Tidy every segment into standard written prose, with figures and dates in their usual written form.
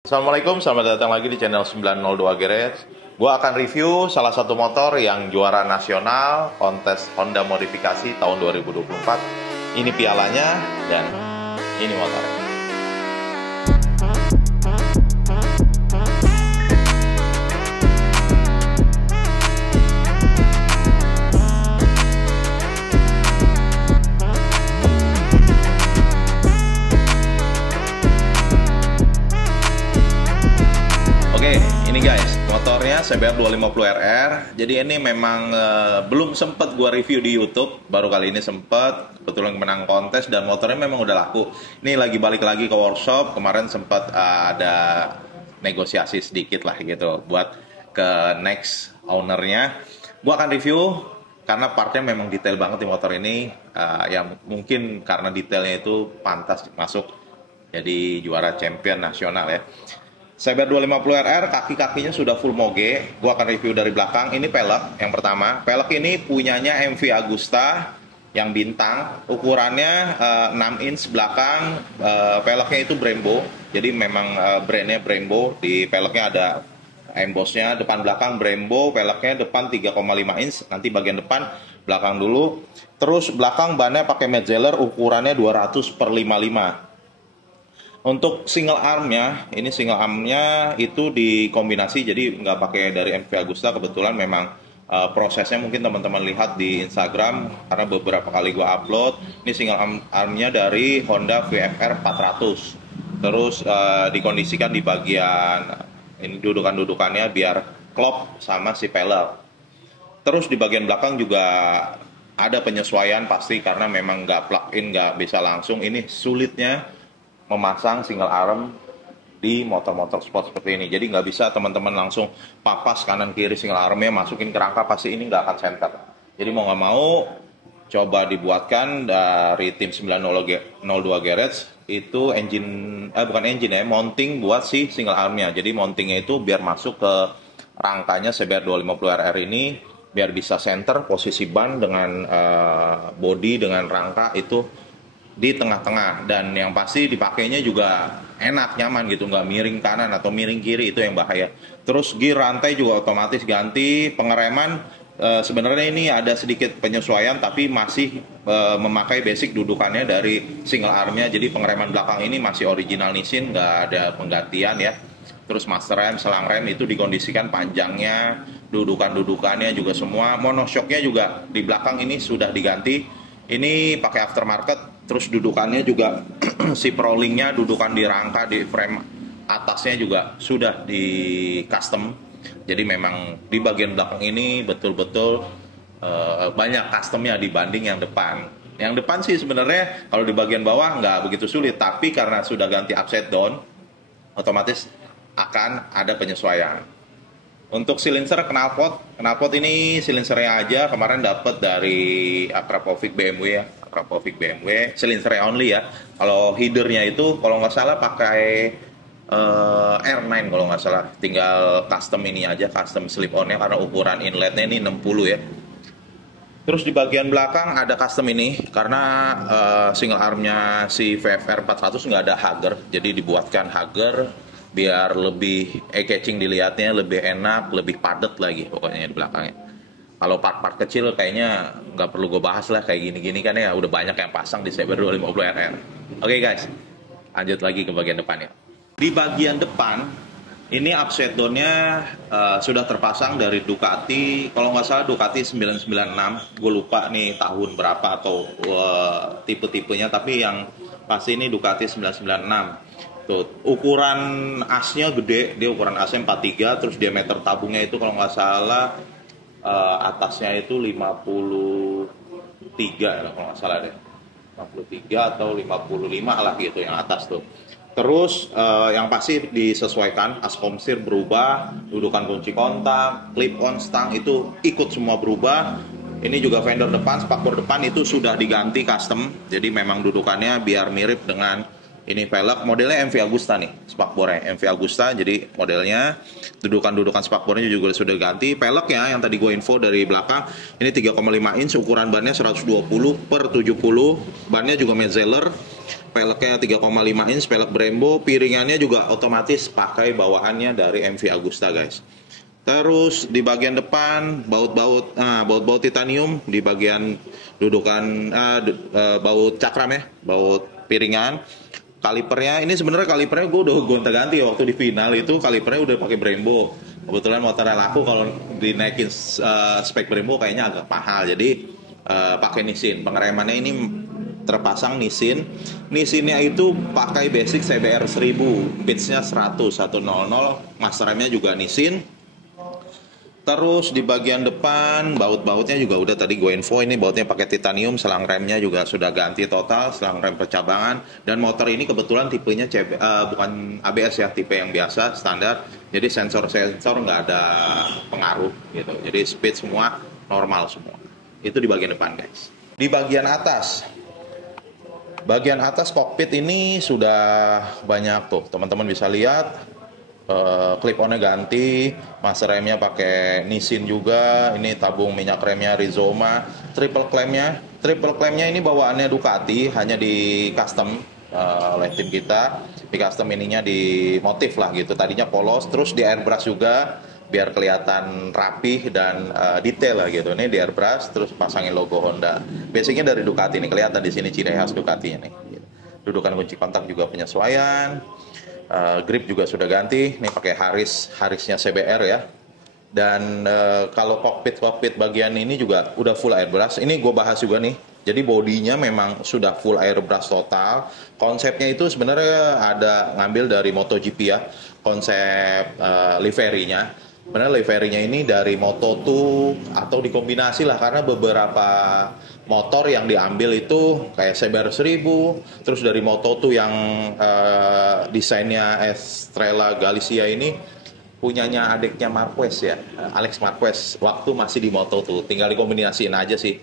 Assalamualaikum, selamat datang lagi di channel 902 Garage. Gua akan review salah satu motor yang juara nasional kontes Honda modifikasi tahun 2024. Ini pialanya dan ini motornya. Oke, ini guys, motornya CBR 250RR. Jadi ini memang belum sempet gua review di YouTube, baru kali ini sempet. Kebetulan menang kontes dan motornya memang udah laku. Ini lagi balik lagi ke workshop. Kemarin sempet ada negosiasi sedikit lah gitu buat ke next ownernya. Gua akan review karena partnya memang detail banget di motor ini. Yang mungkin karena detailnya itu pantas masuk jadi juara champion nasional ya. CBR 250RR, kaki-kakinya sudah full moge. Gua akan review dari belakang. Ini pelek yang pertama. Pelek ini punyanya MV Agusta yang bintang. Ukurannya 6 inch belakang. Peleknya itu Brembo. Jadi memang brandnya Brembo. Di peleknya ada embossnya. Depan belakang Brembo. Peleknya depan 3,5 inch. Nanti bagian depan, belakang dulu. Terus belakang bannya pakai Metzeler. Ukurannya 200/55. Untuk single armnya, ini single armnya itu dikombinasi, jadi nggak pakai dari MV Agusta. Kebetulan memang prosesnya mungkin teman-teman lihat di Instagram, karena beberapa kali gue upload. Ini single armnya dari Honda VFR 400. Terus dikondisikan di bagian ini dudukan-dudukannya biar klop sama si pelek. Terus di bagian belakang juga ada penyesuaian pasti, karena memang nggak plug-in, nggak bisa langsung. Ini sulitnya memasang single arm di motor-motor sport seperti ini. Jadi nggak bisa teman-teman langsung papas kanan kiri single armnya masukin ke rangka, pasti ini nggak akan center. Jadi mau nggak mau coba dibuatkan dari tim 902 Garage itu bukan engine ya, mounting buat si single armnya. Jadi mountingnya itu biar masuk ke rangkanya CBR 250RR ini, biar bisa center posisi ban dengan body dengan rangka itu di tengah-tengah, dan yang pasti dipakainya juga enak, nyaman gitu, nggak miring kanan atau miring kiri, itu yang bahaya. Terus gear rantai juga otomatis ganti. Pengereman sebenarnya ini ada sedikit penyesuaian, tapi masih memakai basic dudukannya dari single armnya. Jadi pengereman belakang ini masih original Nissin, nggak ada penggantian ya. Terus master rem, selang rem itu dikondisikan panjangnya, dudukan-dudukannya juga semua. Monoshocknya juga di belakang ini sudah diganti. Ini pakai aftermarket. Terus dudukannya juga si prolingnya, dudukan di rangka, di frame atasnya juga sudah di custom. Jadi memang di bagian belakang ini betul-betul banyak customnya dibanding yang depan. Yang depan sih sebenarnya kalau di bagian bawah nggak begitu sulit, tapi karena sudah ganti upside down, otomatis akan ada penyesuaian. Untuk silencer knalpot ini silencernya aja kemarin dapat dari Akrapovic BMW ya. Akrapovic BMW, silencernya only ya. Kalau headernya itu kalau nggak salah pakai R9 kalau nggak salah. Tinggal custom ini aja, custom slip onnya karena ukuran inletnya ini 60 ya. Terus di bagian belakang ada custom ini karena single armnya si VFR 400 nggak ada hugger, jadi dibuatkan hugger biar lebih eye-catching dilihatnya, lebih enak, lebih padat lagi pokoknya di belakangnya. Kalau part-part kecil kayaknya nggak perlu gue bahas lah, kayak gini-gini kan ya udah banyak yang pasang di CBR 250RR. Oke guys, lanjut lagi ke bagian depannya. Di bagian depan ini upside down-nya sudah terpasang dari Ducati, kalau nggak salah Ducati 996, gue lupa nih tahun berapa atau tipe-tipenya, tapi yang pasti ini Ducati 996. Tuh, ukuran asnya gede, dia ukuran asnya 43, terus diameter tabungnya itu kalau nggak salah atasnya itu 53 ya, kalau nggak salah deh, 53 atau 55 lah gitu yang atas tuh. Terus yang pasti disesuaikan, as komsir berubah, dudukan kunci kontak, clip on stang itu ikut semua berubah. Ini juga fender depan, spakbor depan itu sudah diganti custom, jadi memang dudukannya biar mirip dengan Ini velg modelnya MV Agusta nih, spakbornya MV Agusta. Jadi modelnya dudukan spakbornya juga sudah ganti. Velgnya yang tadi gue info dari belakang ini 3,5 inch, ukuran bannya 120/70. Bannya juga Metzeler. Velgnya 3,5 inch, velg Brembo. Piringannya juga otomatis pakai bawaannya dari MV Agusta guys. Terus di bagian depan baut titanium di bagian dudukan baut cakram ya, baut piringan. Kalipernya ini sebenarnya kalipernya gue udah gonta-ganti ya, waktu di final itu kalipernya udah pakai Brembo. Kebetulan motornya laku, kalau dinaikin spek Brembo kayaknya agak mahal, jadi pakai Nissin. Pengeremannya ini terpasang Nissin. Nissinnya itu pakai basic CBR 1000, pitchnya 100, master remnya juga Nissin. Terus di bagian depan baut-bautnya juga udah tadi gue info, ini bautnya pakai titanium, selang remnya juga sudah ganti total, selang rem percabangan. Dan motor ini kebetulan tipenya bukan ABS ya, tipe yang biasa standar. Jadi sensor nggak ada pengaruh gitu. Jadi speed semua normal semua. Itu di bagian depan guys. Di bagian atas kokpit ini sudah banyak tuh, teman-teman bisa lihat. Clip onnya ganti, master remnya pakai Nissin juga, ini tabung minyak remnya Rizoma, triple clampnya ini bawaannya Ducati, hanya di custom oleh tim kita, di custom ininya di motif lah gitu, tadinya polos, terus di airbrush juga biar kelihatan rapih dan detail lah gitu. Ini di airbrush, terus pasangin logo Honda, basicnya dari Ducati nih, kelihatan di sini ciri khas Ducatinya nih gitu. Dudukan kunci kontak juga penyesuaian. Grip juga sudah ganti, ini pakai harisnya CBR ya. Dan kalau kokpit bagian ini juga udah full airbrush. Ini gue bahas juga nih. Jadi bodinya memang sudah full airbrush total. Konsepnya itu sebenarnya ada ngambil dari MotoGP ya, konsep liverynya. Benar, liverynya ini dari Moto2 atau dikombinasi lah, karena beberapa motor yang diambil itu kayak CBR 1000, terus dari Moto2 yang desainnya Estrella Galicia ini punyanya adiknya Marquez ya, Alex Marquez, waktu masih di Moto2. Tinggal dikombinasiin aja sih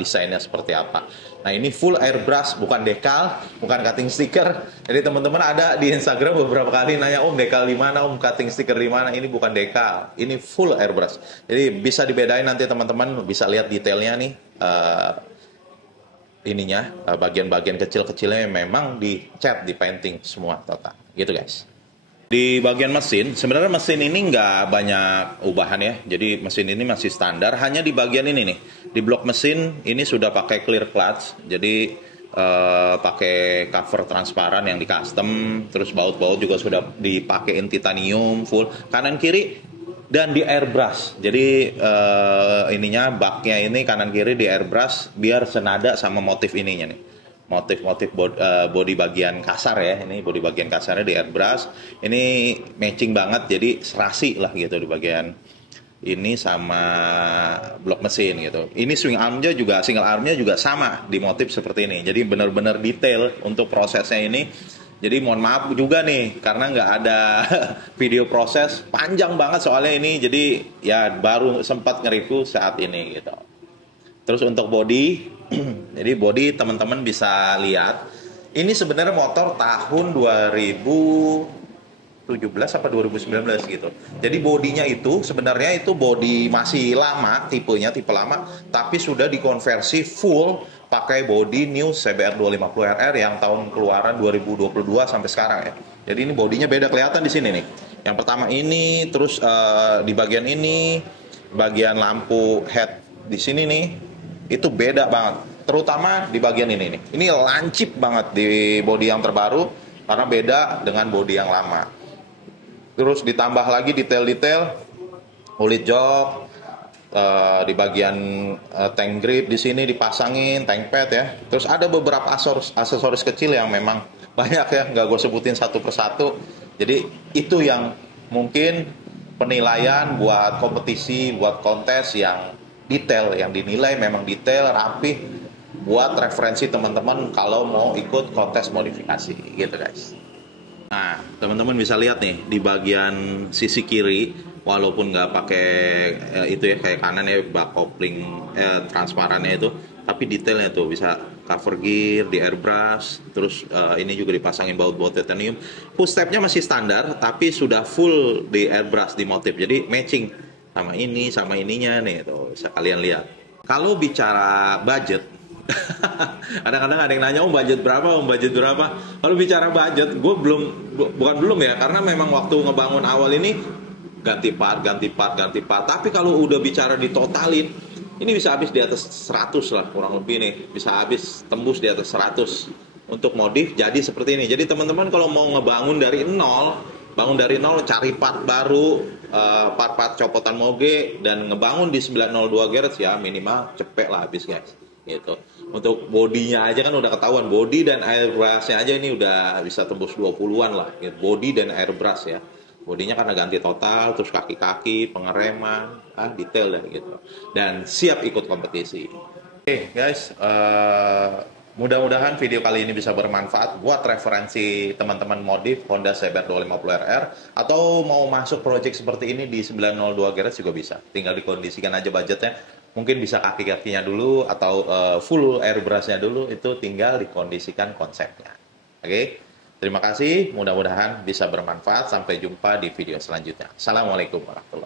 desainnya seperti apa. Nah ini full airbrush, bukan dekal, bukan cutting sticker. Jadi teman-teman ada di Instagram beberapa kali nanya, Om dekal di mana, Om cutting sticker di mana? Ini bukan dekal, ini full airbrush. Jadi bisa dibedain nanti teman-teman bisa lihat detailnya nih. Bagian-bagian kecil-kecilnya memang dicat, di painting semua total. Gitu guys. Di bagian mesin, sebenarnya mesin ini nggak banyak ubahan ya. Jadi mesin ini masih standar, hanya di bagian ini nih. Di blok mesin ini sudah pakai clear clutch, jadi pakai cover transparan yang di custom. Terus baut-baut juga sudah dipakein titanium full, kanan kiri dan di airbrush. Jadi baknya ini kanan kiri di airbrush biar senada sama motif ininya nih. Motif-motif body bagian kasar ya, ini body bagian kasarnya di airbrush, ini matching banget, jadi serasi lah gitu di bagian ini sama blok mesin gitu. Ini single armnya juga sama di motif seperti ini, jadi benar-benar detail untuk prosesnya ini. Jadi mohon maaf juga nih karena nggak ada video proses, panjang banget soalnya ini, jadi ya baru sempat nge-review saat ini gitu. Terus untuk body, jadi body teman-teman bisa lihat, ini sebenarnya motor tahun 2017 apa 2019 gitu. Jadi bodinya itu sebenarnya itu body masih lama, tipe lama, tapi sudah dikonversi full pakai body new CBR 250RR yang tahun keluaran 2022 sampai sekarang ya. Jadi ini bodinya beda, kelihatan di sini nih. Yang pertama ini, terus di bagian ini, bagian lampu head di sini nih, itu beda banget, terutama di bagian ini nih. Ini lancip banget di bodi yang terbaru karena beda dengan bodi yang lama. Terus ditambah lagi detail-detail ulit jok, di bagian tank grip di sini dipasangin tank pad ya. Terus ada beberapa aksesoris kecil yang memang banyak ya, nggak gue sebutin satu persatu. Jadi itu yang mungkin penilaian buat kompetisi, buat kontes yang detail, yang dinilai memang detail, rapih, buat referensi teman-teman kalau mau ikut kontes modifikasi gitu guys. Nah teman-teman bisa lihat nih di bagian sisi kiri, walaupun nggak pakai itu ya kayak kanan ya, bak kopling transparannya itu, tapi detailnya tuh bisa cover gear, di airbrush, terus ini juga dipasangin baut-baut titanium. Footstepnya masih standar, tapi sudah full di airbrush, di motif. Jadi matching sama ini, sama ininya nih, tuh bisa kalian lihat. Kalau bicara budget, kadang-kadang ada yang nanya, budget berapa, budget berapa. Kalau bicara budget, gue bukan belum ya, karena memang waktu ngebangun awal ini ganti part. Tapi kalau udah bicara ditotalin, ini bisa habis di atas 100 lah, kurang lebih nih. Bisa habis tembus di atas 100 untuk modif jadi seperti ini. Jadi teman-teman kalau mau ngebangun dari nol, bangun dari nol, cari part baru, part-part copotan moge, dan ngebangun di 902 GHz ya minimal cepet lah habis guys. Gitu. Untuk bodinya aja kan udah ketahuan, body dan airbrushnya aja ini udah bisa tembus 20-an lah. Gitu. Body dan airbrush ya. Bodinya karena ganti total, terus kaki-kaki, pengereman, detail deh gitu. Dan siap ikut kompetisi. Oke guys, mudah-mudahan video kali ini bisa bermanfaat buat referensi teman-teman modif Honda CBR 250RR, atau mau masuk project seperti ini di 902 GHz juga bisa. Tinggal dikondisikan aja budgetnya. Mungkin bisa kaki-kakinya dulu atau full airbrushnya dulu, itu tinggal dikondisikan konsepnya. Oke? Terima kasih, mudah-mudahan bisa bermanfaat. Sampai jumpa di video selanjutnya. Assalamualaikum warahmatullahi wabarakatuh.